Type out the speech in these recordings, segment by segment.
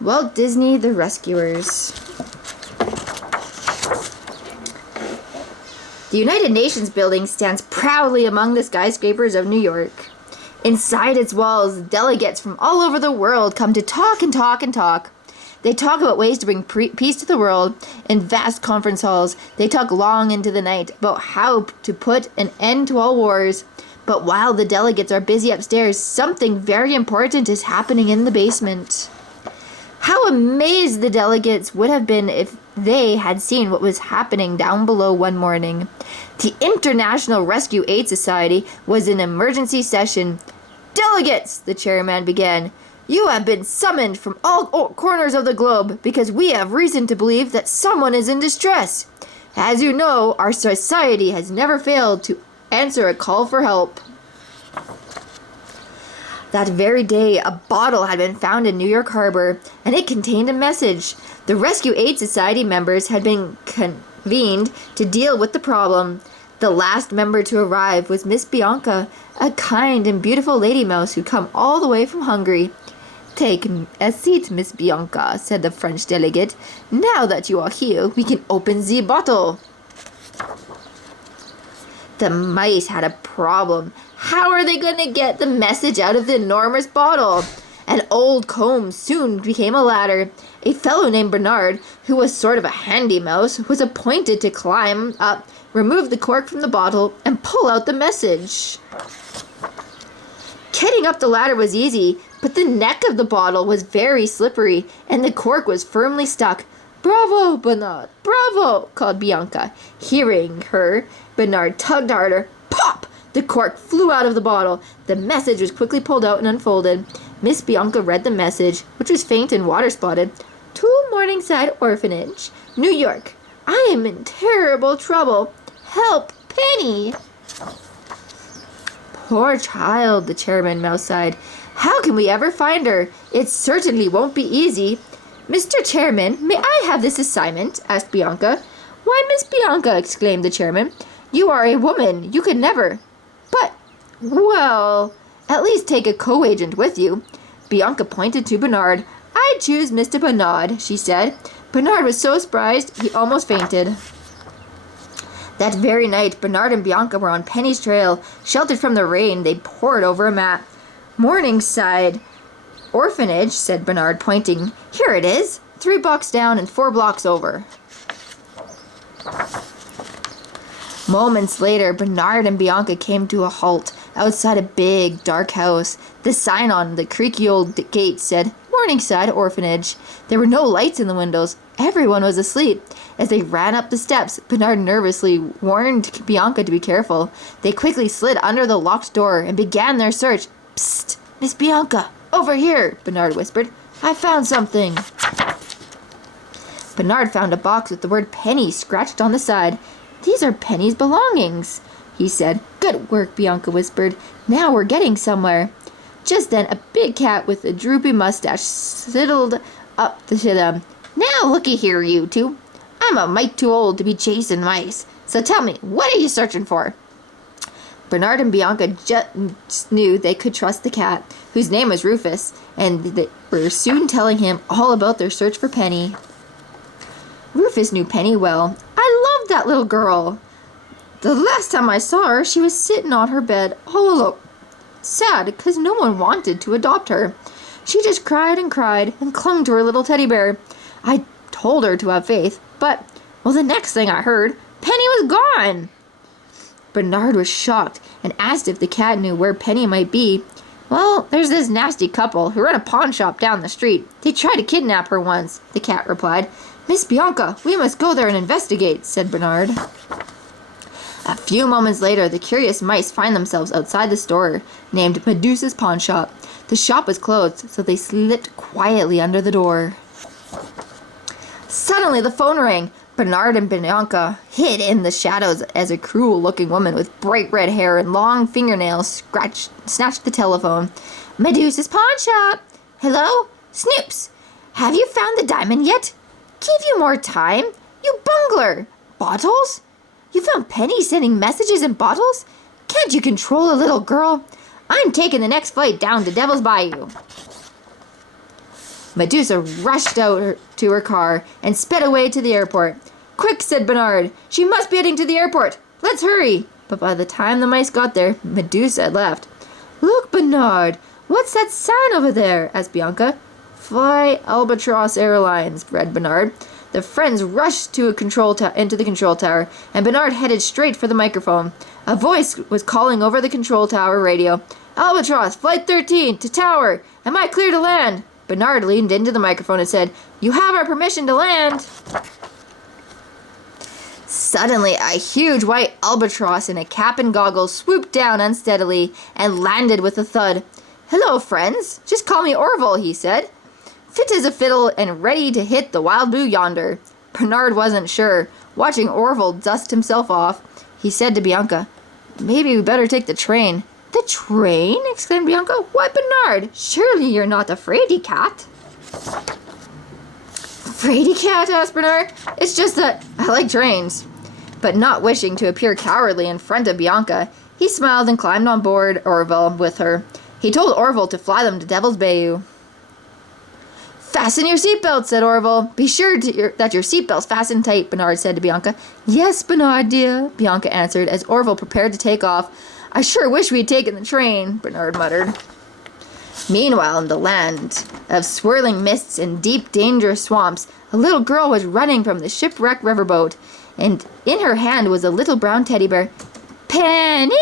Walt Disney, The Rescuers. The United Nations building stands proudly among the skyscrapers of New York. Inside its walls, delegates from all over the world come to talk and talk and talk. They talk about ways to bring peace to the world. In vast conference halls, they talk long into the night about how to put an end to all wars. But while the delegates are busy upstairs, something very important is happening in the basement. How amazed the delegates would have been if they had seen what was happening down below one morning. The International Rescue Aid Society was in emergency session. "Delegates," the chairman began, "you have been summoned from all corners of the globe because we have reason to believe that someone is in distress. As you know, our society has never failed to answer a call for help." That very day, a bottle had been found in New York Harbor, and it contained a message. The Rescue Aid Society members had been convened to deal with the problem. The last member to arrive was Miss Bianca, a kind and beautiful lady mouse who'd come all the way from Hungary. "Take a seat, Miss Bianca," said the French delegate. "Now that you are here, we can open the bottle." The mice had a problem. How are they going to get the message out of the enormous bottle? An old comb soon became a ladder. A fellow named Bernard, who was sort of a handy mouse, was appointed to climb up, remove the cork from the bottle, and pull out the message. Getting up the ladder was easy, but the neck of the bottle was very slippery, and the cork was firmly stuck. "Bravo, Bernard! Bravo!" called Bianca. Hearing her, Bernard tugged harder. Pop! The cork flew out of the bottle. The message was quickly pulled out and unfolded. Miss Bianca read the message, which was faint and water-spotted. "To Morningside Orphanage, New York. I am in terrible trouble. Help, Penny!" "Poor child," the chairman mouse sighed. "How can we ever find her? It certainly won't be easy." "Mr. Chairman, may I have this assignment?" asked Bianca. "Why, Miss Bianca," exclaimed the chairman, "you are a woman. You could never—" "But, well, at least take a co-agent with you." Bianca pointed to Bernard. "I choose Mr. Bernard," she said. Bernard was so surprised he almost fainted. That very night, Bernard and Bianca were on Penny's trail. Sheltered from the rain, they pored over a map. "Morningside Orphanage," said Bernard, pointing. "Here it is, 3 blocks down and 4 blocks over." Moments later, Bernard and Bianca came to a halt outside a big, dark house. The sign on the creaky old gate said, "Morningside Orphanage." There were no lights in the windows. Everyone was asleep. As they ran up the steps, Bernard nervously warned Bianca to be careful. They quickly slid under the locked door and began their search. "Psst, Miss Bianca, over here," Bernard whispered. "I found something." Bernard found a box with the word Penny scratched on the side. "These are Penny's belongings," he said. "Good work," Bianca whispered. "Now we're getting somewhere." Just then, a big cat with a droopy mustache sidled up to them. "Now, looky here, you two. I'm a mite too old to be chasing mice. So tell me, what are you searching for?" Bernard and Bianca just knew they could trust the cat, whose name was Rufus, and they were soon telling him all about their search for Penny. Rufus knew Penny well. "I loved that little girl. The last time I saw her, she was sitting on her bed all alone. Sad, because no one wanted to adopt her. She just cried and clung to her little teddy bear. I told her to have faith, but, well, the next thing I heard, Penny was gone." Bernard was shocked and asked if the cat knew where Penny might be. "Well, there's this nasty couple who run a pawn shop down the street. They tried to kidnap her once," the cat replied. "Miss Bianca, we must go there and investigate," said Bernard. A few moments later, the curious mice find themselves outside the store named Medusa's Pawn Shop. The shop was closed, so they slipped quietly under the door. Suddenly, the phone rang. Bernard and Bianca hid in the shadows as a cruel-looking woman with bright red hair and long fingernails snatched the telephone. "Medusa's Pawn Shop. Hello? Snoops. Have you found the diamond yet? Give you more time. You bungler. Bottles? You found Penny sending messages in bottles? Can't you control a little girl? I'm taking the next flight down to Devil's Bayou." Medusa rushed out to her car and sped away to the airport. Quick, said Bernard. She must be heading to the airport. Let's hurry. But by the time the mice got there, Medusa had left. Look, Bernard, what's that sign over there? Asked Bianca. Fly Albatross Airlines, read Bernard. The friends rushed to into the control tower, and Bernard headed straight for the microphone. A voice was calling over the control tower radio. Albatross, Flight 13, to tower. Am I clear to land? Bernard leaned into the microphone and said, You have our permission to land. Suddenly, a huge white albatross in a cap and goggles swooped down unsteadily and landed with a thud. Hello, friends. Just call me Orville, he said. Fit as a fiddle and ready to hit the wild blue yonder. Bernard wasn't sure. Watching Orville dust himself off, he said to Bianca, Maybe we better take the train. The train? Exclaimed Bianca. Why, Bernard? Surely you're not a fraidy cat. Fraidy cat? Asked Bernard. It's just that I like trains. But not wishing to appear cowardly in front of Bianca, he smiled and climbed on board Orville with her. He told Orville to fly them to Devil's Bayou. Fasten your seatbelt, said Orville. Be sure that your seatbelt's fastened tight, Bernard said to Bianca. Yes, Bernard, dear, Bianca answered as Orville prepared to take off. I sure wish we had taken the train, Bernard muttered. Meanwhile, in the land of swirling mists and deep, dangerous swamps, a little girl was running from the shipwrecked riverboat, and in her hand was a little brown teddy bear. Penny!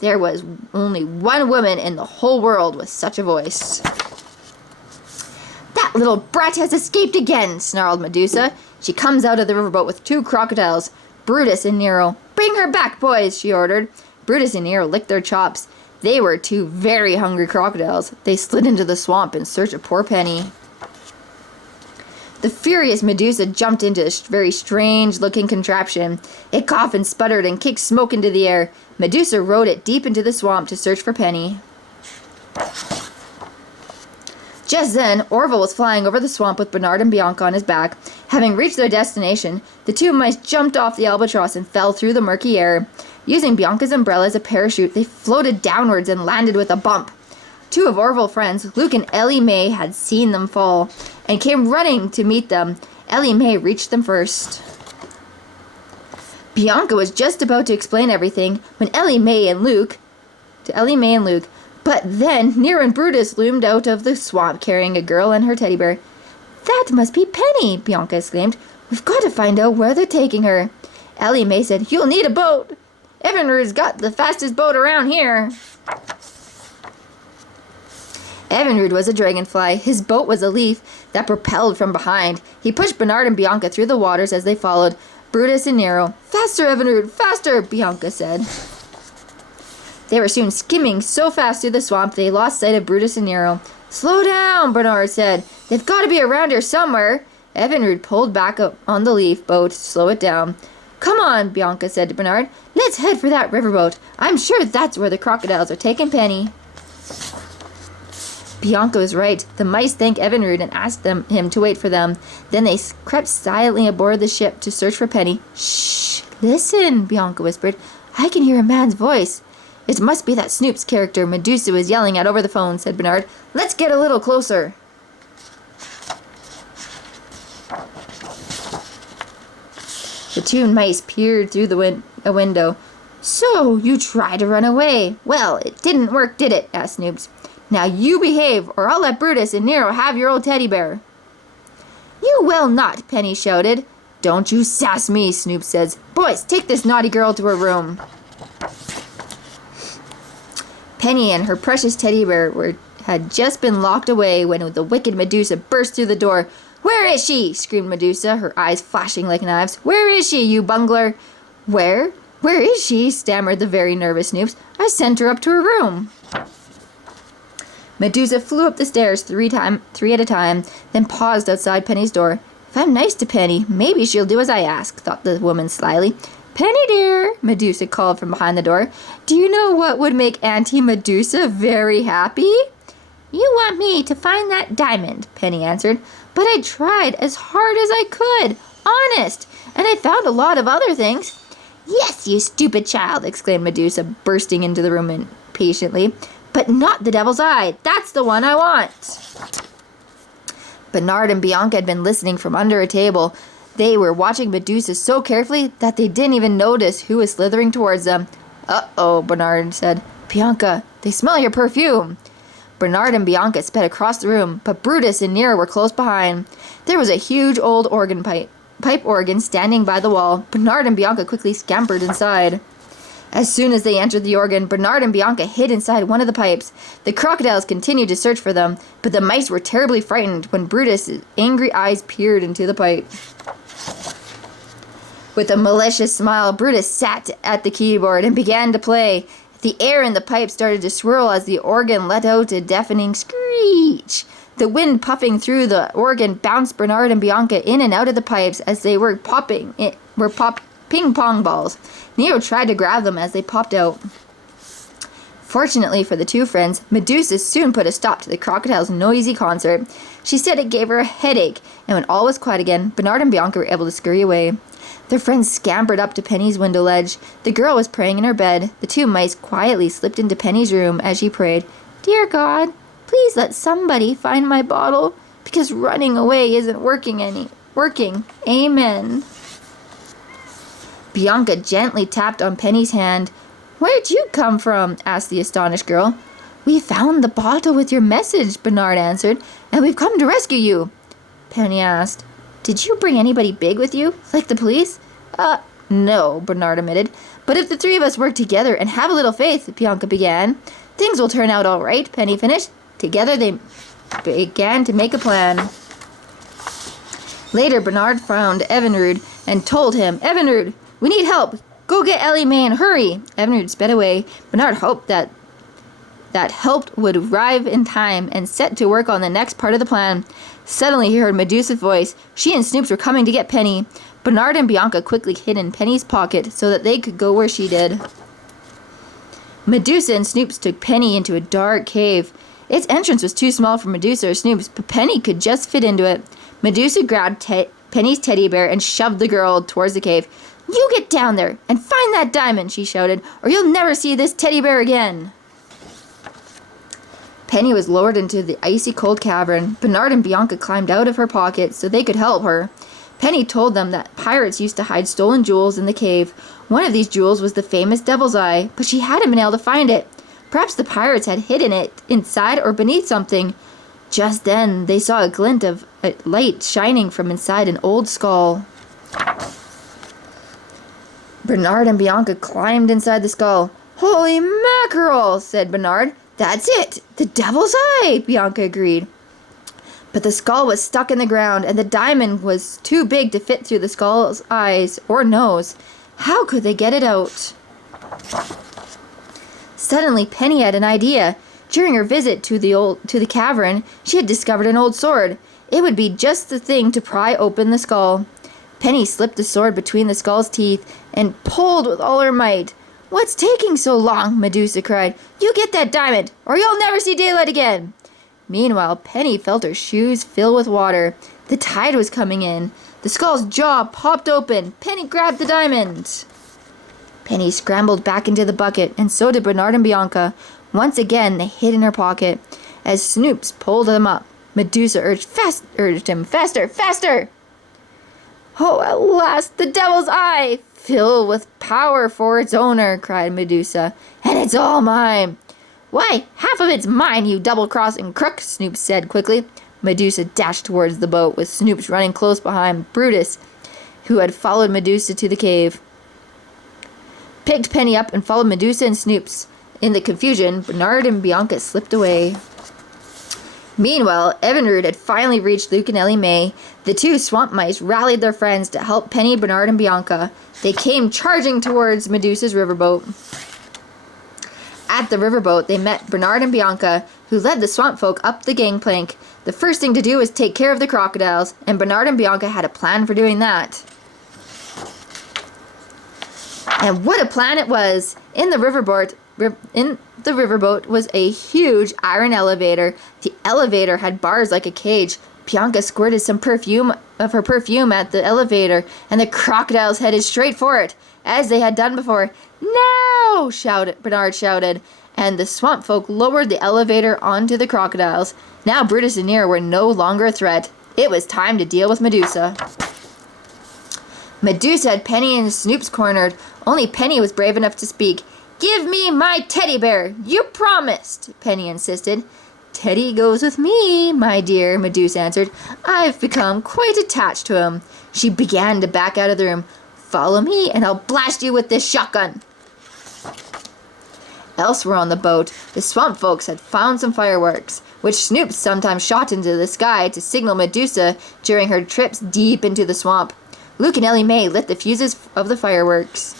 There was only one woman in the whole world with such a voice. That little brat has escaped again, snarled Medusa. She comes out of the riverboat with 2 crocodiles, Brutus and Nero. Bring her back, boys, she ordered. Brutus and Nero licked their chops. They were 2 very hungry crocodiles. They slid into the swamp in search of poor Penny. The furious Medusa jumped into a very strange-looking contraption. It coughed and sputtered and kicked smoke into the air. Medusa rode it deep into the swamp to search for Penny. Just then, Orville was flying over the swamp with Bernard and Bianca on his back. Having reached their destination, the 2 mice jumped off the albatross and fell through the murky air. Using Bianca's umbrella as a parachute, they floated downwards and landed with a bump. 2 of Orville's friends, Luke and Ellie Mae, had seen them fall and came running to meet them. Ellie Mae reached them first. Bianca was just about to explain everything when Ellie Mae and Luke, but then Nero and Brutus loomed out of the swamp carrying a girl and her teddy bear. That must be Penny, Bianca exclaimed. We've got to find out where they're taking her. Ellie Mae said, You'll need a boat. Evinrude's got the fastest boat around here. Evinrude was a dragonfly. His boat was a leaf that propelled from behind. He pushed Bernard and Bianca through the waters as they followed Brutus and Nero. Faster, Evinrude, faster, Bianca said. They were soon skimming so fast through the swamp they lost sight of Brutus and Nero. Slow down, Bernard said. They've got to be around here somewhere. Evinrude pulled back up on the leaf boat to slow it down. Come on, Bianca said to Bernard. Let's head for that riverboat. I'm sure that's where the crocodiles are taking Penny. Bianca was right. The mice thanked Evinrude and asked him to wait for them. Then they crept silently aboard the ship to search for Penny. Shh! Listen, Bianca whispered. I can hear a man's voice. It must be that Snoop's character Medusa was yelling at over the phone, said Bernard. Let's get a little closer. The 2 mice peered through a window. So, you tried to run away. Well, it didn't work, did it? Asked Snoops. Now you behave, or I'll let Brutus and Nero have your old teddy bear. You will not, Penny shouted. Don't you sass me, Snoop says. Boys, take this naughty girl to her room. Penny and her precious teddy bear had just been locked away when the wicked Medusa burst through the door. Where is she? Screamed Medusa, her eyes flashing like knives. Where is she, you bungler? Where is she? Stammered the very nervous Snoops. I sent her up to her room. Medusa flew up the stairs 3 at a time, then paused outside Penny's door. If I'm nice to Penny, maybe she'll do as I ask, thought the woman slyly. Penny dear, Medusa called from behind the door. Do you know what would make Auntie Medusa very happy? You want me to find that diamond, Penny answered. But I tried as hard as I could, honest, and I found a lot of other things. Yes, you stupid child, exclaimed Medusa, bursting into the room impatiently. But not the devil's eye. That's the one I want. Bernard and Bianca had been listening from under a table. They were watching Medusa so carefully that they didn't even notice who was slithering towards them. "Uh-oh," Bernard said. "Bianca, they smell your perfume." Bernard and Bianca sped across the room, but Brutus and Nero were close behind. There was a huge old organ pipe organ standing by the wall. Bernard and Bianca quickly scampered inside. As soon as they entered the organ, Bernard and Bianca hid inside one of the pipes. The crocodiles continued to search for them, but the mice were terribly frightened when Brutus' angry eyes peered into the pipe. With a malicious smile, Brutus sat at the keyboard and began to play. The air in the pipe started to swirl as the organ let out a deafening screech. The wind puffing through the organ bounced Bernard and Bianca in and out of the pipes as they were popping ping-pong balls. Nero tried to grab them as they popped out. Fortunately for the two friends, Medusa soon put a stop to the crocodile's noisy concert. She said it gave her a headache, and when all was quiet again, Bernard and Bianca were able to scurry away. Their friends scampered up to Penny's window ledge. The girl was praying in her bed. The two mice quietly slipped into Penny's room as she prayed, "Dear God, please let somebody find my bottle, because running away isn't working. Amen." Bianca gently tapped on Penny's hand. "Where'd you come from?" asked the astonished girl. "We found the bottle with your message," Bernard answered, "and we've come to rescue you." Penny asked, "Did you bring anybody big with you, like the police?" No," Bernard admitted. "But if the three of us work together and have a little faith," Bianca began. "Things will turn out all right," Penny finished. Together they began to make a plan. Later, Bernard found Evinrude and told him, "Evinrude, we need help. Go get Ellie Mae and hurry." Evinrude sped away. Bernard hoped that help would arrive in time and set to work on the next part of the plan. Suddenly he heard Medusa's voice. She and Snoops were coming to get Penny. Bernard and Bianca quickly hid in Penny's pocket so that they could go where she did. Medusa and Snoops took Penny into a dark cave. Its entrance was too small for Medusa or Snoops, but Penny could just fit into it. Medusa grabbed Penny's teddy bear and shoved the girl towards the cave. "You get down there and find that diamond," she shouted, "or you'll never see this teddy bear again." Penny was lowered into the icy cold cavern. Bernard and Bianca climbed out of her pocket so they could help her. Penny told them that pirates used to hide stolen jewels in the cave. One of these jewels was the famous Devil's Eye, but she hadn't been able to find it. Perhaps the pirates had hidden it inside or beneath something. Just then, they saw a glint of a light shining from inside an old skull. Bernard and Bianca climbed inside the skull. "Holy mackerel," said Bernard. "That's it! The Devil's Eye!" Bianca agreed. But the skull was stuck in the ground, and the diamond was too big to fit through the skull's eyes or nose. How could they get it out? Suddenly, Penny had an idea. During her visit to the cavern, she had discovered an old sword. It would be just the thing to pry open the skull. Penny slipped the sword between the skull's teeth and pulled with all her might. "What's taking so long?" Medusa cried. "You get that diamond, or you'll never see daylight again." Meanwhile, Penny felt her shoes fill with water. The tide was coming in. The skull's jaw popped open. Penny grabbed the diamond. Penny scrambled back into the bucket, and so did Bernard and Bianca. Once again, they hid in her pocket. As Snoops pulled them up, Medusa urged him, "Faster, faster!" "Oh, at last, the Devil's Eye! Filled with power for its owner," cried Medusa. "And it's all mine." "Why, half of it's mine, you double-crossing crook," Snoops said quickly. Medusa dashed towards the boat, with Snoops running close behind. Brutus, who had followed Medusa to the cave, picked Penny up and followed Medusa and Snoops. In the confusion, Bernard and Bianca slipped away. Meanwhile, Evinrude had finally reached Luke and Ellie Mae. The two swamp mice rallied their friends to help Penny, Bernard, and Bianca. They came charging towards Medusa's riverboat. At the riverboat, they met Bernard and Bianca, who led the swamp folk up the gangplank. The first thing to do was take care of the crocodiles, and Bernard and Bianca had a plan for doing that. And what a plan it was! In the riverboat was a huge iron elevator. The elevator had bars like a cage. Bianca squirted some of her perfume at the elevator, and the crocodiles headed straight for it, as they had done before. "No!" Bernard shouted, and the swamp folk lowered the elevator onto the crocodiles. Now Brutus and Nero were no longer a threat. It was time to deal with Medusa. Medusa had Penny and Snoops cornered. Only Penny was brave enough to speak. "Give me my teddy bear! You promised!" Penny insisted. "Teddy goes with me, my dear," Medusa answered. "I've become quite attached to him." She began to back out of the room. "Follow me and I'll blast you with this shotgun." Elsewhere on the boat, the swamp folks had found some fireworks, which Snoops sometimes shot into the sky to signal Medusa during her trips deep into the swamp. Luke and Ellie Mae lit the fuses of the fireworks.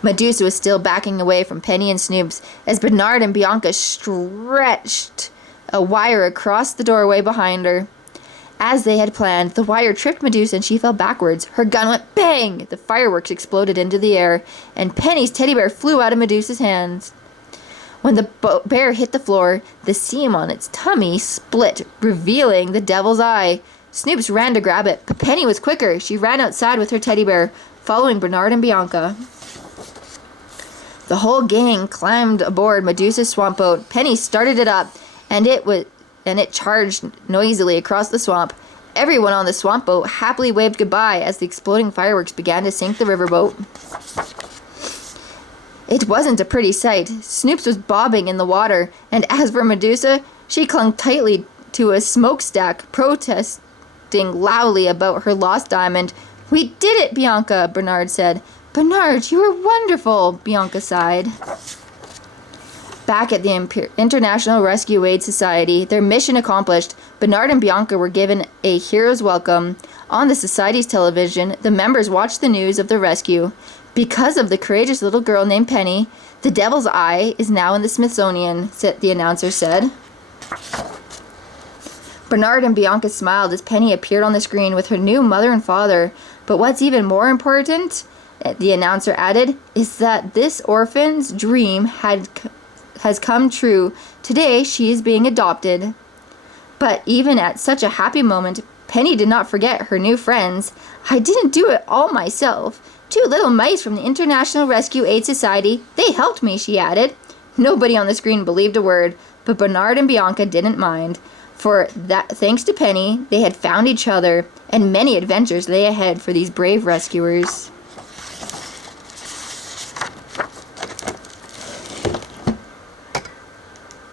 Medusa was still backing away from Penny and Snoops as Bernard and Bianca stretched a wire across the doorway behind her. As they had planned, the wire tripped Medusa and she fell backwards. Her gun went bang! The fireworks exploded into the air, and Penny's teddy bear flew out of Medusa's hands. When the bear hit the floor, the seam on its tummy split, revealing the devil's eye. Snoops ran to grab it, but Penny was quicker. She ran outside with her teddy bear, following Bernard and Bianca. The whole gang climbed aboard Medusa's swamp boat. Penny started it up, and it charged noisily across the swamp. Everyone on the swamp boat happily waved goodbye as the exploding fireworks began to sink the riverboat. It wasn't a pretty sight. Snoops was bobbing in the water, and as for Medusa, she clung tightly to a smokestack, protesting loudly about her lost diamond. "We did it, Bianca," Bernard said. "Bernard, you were wonderful," Bianca sighed. Back at the International Rescue Aid Society, their mission accomplished, Bernard and Bianca were given a hero's welcome. On the Society's television, the members watched the news of the rescue. "Because of the courageous little girl named Penny, the Devil's Eye is now in the Smithsonian," the announcer said. Bernard and Bianca smiled as Penny appeared on the screen with her new mother and father. "But what's even more important," the announcer added, "is that this orphan's dream has come true. Today she is being adopted." But even at such a happy moment, Penny did not forget her new friends. "I didn't do it all myself. 2 little mice from the International Rescue Aid Society, they helped me," she added. Nobody on the screen believed a word, but Bernard and Bianca didn't mind. For that, thanks to Penny, they had found each other, and many adventures lay ahead for these brave rescuers.